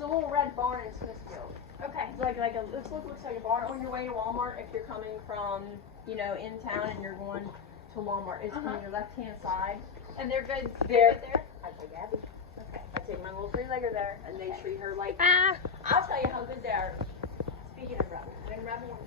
It's a little red barn in Smithfield. Okay. It's this looks like a barn on your way to Walmart if you're coming from, in town and you're going to Walmart. It's on your left hand side. And they're good. They're Good there. I take Abby. Okay. I take my little three-legger there, and they treat her like. Ah. I'll tell you how good they are. Speaking of Rebel, when Rebel